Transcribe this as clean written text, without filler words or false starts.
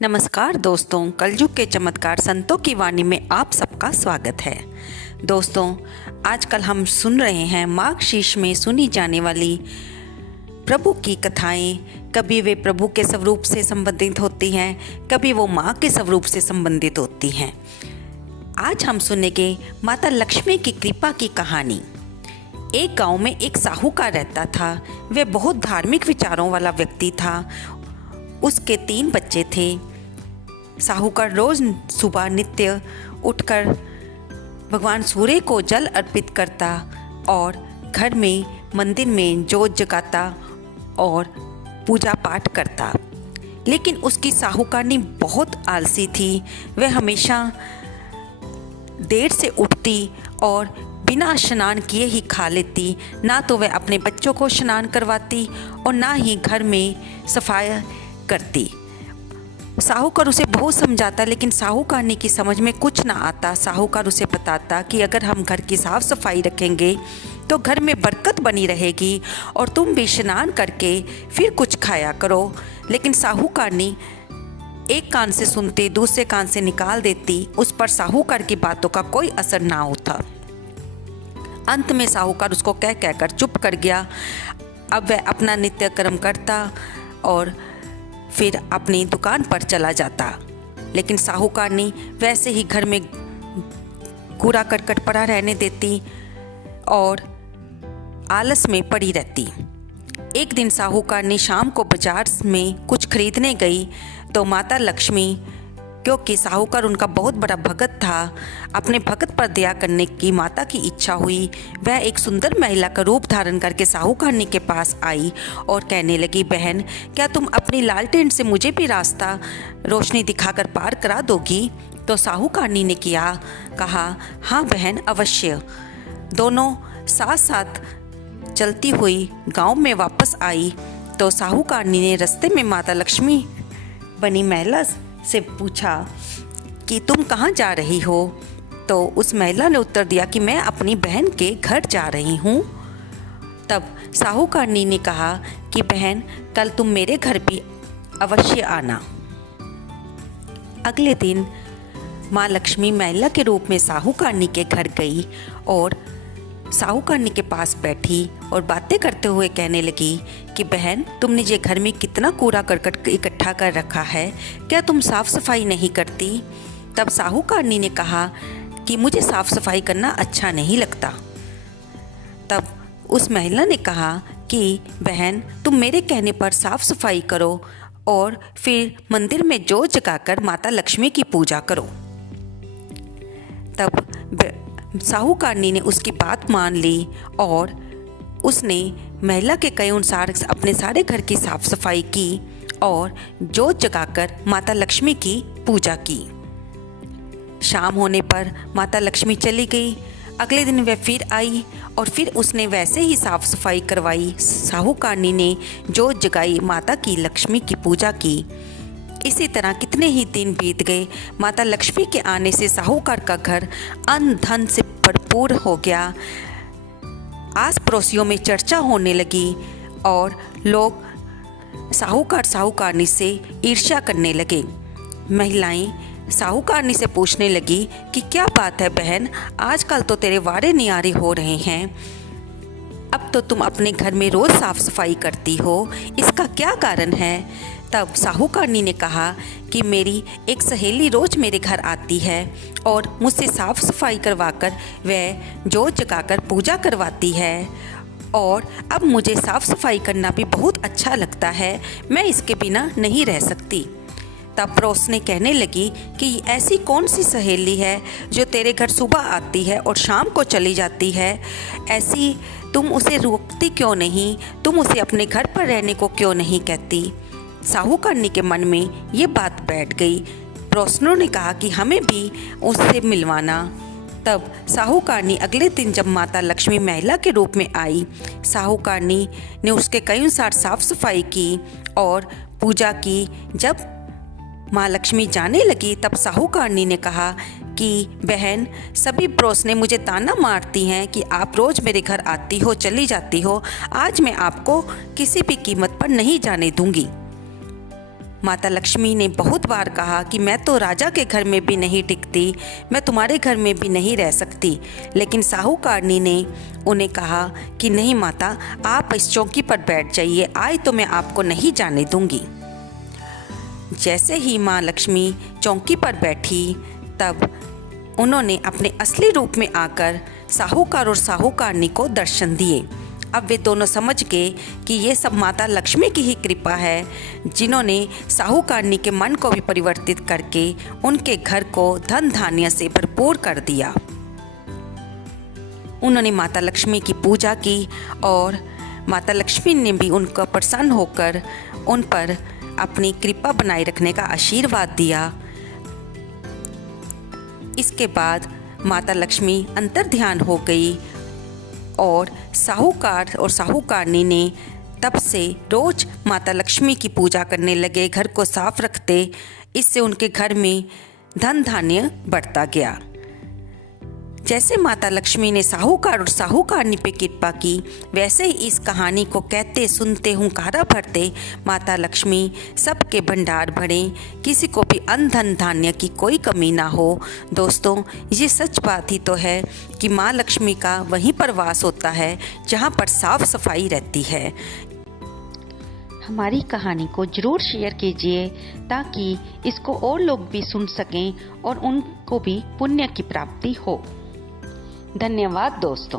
नमस्कार दोस्तों, कलयुग के चमत्कार संतों की वाणी में आप सबका स्वागत है। दोस्तों, आजकल हम सुन रहे हैं माघ शीर्ष में सुनी जाने वाली प्रभु की कथाएं। कभी वे प्रभु के स्वरूप से संबंधित होती हैं, कभी वो माँ के स्वरूप से संबंधित होती हैं। आज हम सुनेंगे माता लक्ष्मी की कृपा की कहानी। एक गांव में एक साहूकार रहता था। वह बहुत धार्मिक विचारों वाला व्यक्ति था। उसके 3 बच्चे थे। साहूकार रोज सुबह नित्य उठकर भगवान सूर्य को जल अर्पित करता और घर में मंदिर में जोत जगाता और पूजा पाठ करता। लेकिन उसकी साहूकारनी बहुत आलसी थी। वह हमेशा देर से उठती और बिना स्नान किए ही खा लेती। ना तो वह अपने बच्चों को स्नान करवाती और ना ही घर में सफाई करती। साहूकार उसे बहुत समझाता, लेकिन साहूकारनी की समझ में कुछ ना आता। साहूकार उसे बताता कि अगर हम घर की साफ सफाई रखेंगे तो घर में बरकत बनी रहेगी और तुम भी स्नान करके फिर कुछ खाया करो। लेकिन साहूकारनी एक कान से सुनती, दूसरे कान से निकाल देती। उस पर साहूकार की बातों का कोई असर ना होता। अंत में साहूकार उसको कह कहकर चुप कर गया। अब वह अपना नित्य कर्म करता और फिर अपनी दुकान पर चला जाता। लेकिन साहूकारनी वैसे ही घर में कूड़ा करकट पड़ा रहने देती और आलस में पड़ी रहती। एक दिन साहूकारनी शाम को बाजार में कुछ खरीदने गई तो माता लक्ष्मी, क्योंकि साहूकार उनका बहुत बड़ा भगत था, अपने भगत पर दया करने की माता की इच्छा हुई। वह एक सुंदर महिला का रूप धारण करके साहूकारनी के पास आई और कहने लगी, बहन, क्या तुम अपनी लालटेन से मुझे भी रास्ता रोशनी दिखाकर पार करा दोगी? तो साहूकारनी ने कहा, हाँ बहन, अवश्य। दोनों साथ साथ चलती हुई गांव में वापस आई तो साहूकारनी ने रास्ते में माता लक्ष्मी बनी महिला से पूछा कि तुम कहाँ जा रही हो? तो उस महिला ने उत्तर दिया कि मैं अपनी बहन के घर जा रही हूँ। तब साहूकारनी ने कहा कि बहन, कल तुम मेरे घर भी अवश्य आना। अगले दिन माँ लक्ष्मी महिला के रूप में साहूकारनी के घर गई और साहूकारनी के पास बैठी और बातें करते हुए कहने लगी कि बहन, तुमने ये घर में कितना कूड़ा करकट इकट्ठा कर रखा है, क्या तुम साफ सफाई नहीं करती? तब साहूकारनी ने कहा कि मुझे साफ सफाई करना अच्छा नहीं लगता। तब उस महिला ने कहा कि बहन, तुम मेरे कहने पर साफ सफाई करो और फिर मंदिर में जोत जगाकर माता लक्ष्मी की पूजा करो। तब साहूकारनी ने उसकी बात मान ली और उसने महिला के कहे अनुसार अपने सारे घर की साफ सफाई की और जोत जगाकर माता लक्ष्मी की पूजा की। शाम होने पर माता लक्ष्मी चली गई। अगले दिन वह फिर आई और फिर उसने वैसे ही साफ सफाई करवाई। साहूकारनी ने जोत जगाई, माता की लक्ष्मी की पूजा की। इसी तरह कितने ही दिन बीत गए। माता लक्ष्मी के आने से साहूकार का घर अन्न धन से भरपूर हो गया। आस पड़ोसियों में चर्चा होने लगी और लोग साहूकारनी से ईर्ष्या करने लगे। महिलाएं साहूकारनी से पूछने लगी कि क्या बात है बहन, आजकल तो तेरे वारे नियारे हो रहे हैं। अब तो तुम अपने घर में रोज साफ सफाई करती हो, इसका क्या कारण है? तब साहूकारनी ने कहा कि मेरी एक सहेली रोज मेरे घर आती है और मुझसे साफ सफाई करवाकर वह जोत जगाकर पूजा करवाती है और अब मुझे साफ सफाई करना भी बहुत अच्छा लगता है। मैं इसके बिना नहीं रह सकती। तब पड़ोस ने कहने लगी कि ऐसी कौन सी सहेली है जो तेरे घर सुबह आती है और शाम को चली जाती है? ऐसी तुम उसे रोकती क्यों नहीं? तुम उसे अपने घर पर रहने को क्यों नहीं कहती? साहूकारनी के मन में ये बात बैठ गई। पड़ोसियों ने कहा कि हमें भी उससे मिलवाना। तब साहूकारनी अगले दिन जब माता लक्ष्मी महिला के रूप में आई, साहूकारनी ने उसके कई अनुसार साफ सफाई की और पूजा की। जब माँ लक्ष्मी जाने लगी तब साहूकारनी ने कहा कि बहन, सभी पड़ोस ने मुझे ताना मारती हैं कि आप रोज़ मेरे घर आती हो, चली जाती हो। आज मैं आपको किसी भी कीमत पर नहीं जाने दूंगी। माता लक्ष्मी ने बहुत बार कहा कि मैं तो राजा के घर में भी नहीं टिकती, मैं तुम्हारे घर में भी नहीं रह सकती, लेकिन साहूकारनी ने उन्हें कहा कि नहीं माता, आप इस चौकी पर बैठ जाइए, आज तो मैं आपको नहीं जाने दूंगी। जैसे ही माँ लक्ष्मी चौकी पर बैठी तब उन्होंने अपने असली रूप में आकर साहूकार और साहूकारनी को दर्शन दिए। अब वे दोनों समझ गए कि ये सब माता लक्ष्मी की ही कृपा है, जिन्होंने साहूकारनी के मन को भी परिवर्तित करके उनके घर को धन धान्य से भरपूर कर दिया। उन्होंने माता लक्ष्मी की पूजा की और माता लक्ष्मी ने भी उनका प्रसन्न होकर उन पर अपनी कृपा बनाए रखने का आशीर्वाद दिया। इसके बाद माता लक्ष्मी अंतर्ध्यान हो गई और साहूकार और साहूकारनी ने तब से रोज माता लक्ष्मी की पूजा करने लगे, घर को साफ रखते। इससे उनके घर में धन धान्य बढ़ता गया। जैसे माता लक्ष्मी ने साहूकार और साहूकारनी पे कृपा की, वैसे ही इस कहानी को कहते सुनते हुंकारा भरते माता लक्ष्मी सबके भंडार भरें, किसी को भी अन्न धन धान्य की कोई कमी ना हो। दोस्तों, ये सच बात ही तो है कि माँ लक्ष्मी का वहीं पर वास होता है जहाँ पर साफ सफाई रहती है। हमारी कहानी को ज़रूर शेयर कीजिए ताकि इसको और लोग भी सुन सकें और उनको भी पुण्य की प्राप्ति हो। धन्यवाद दोस्तों।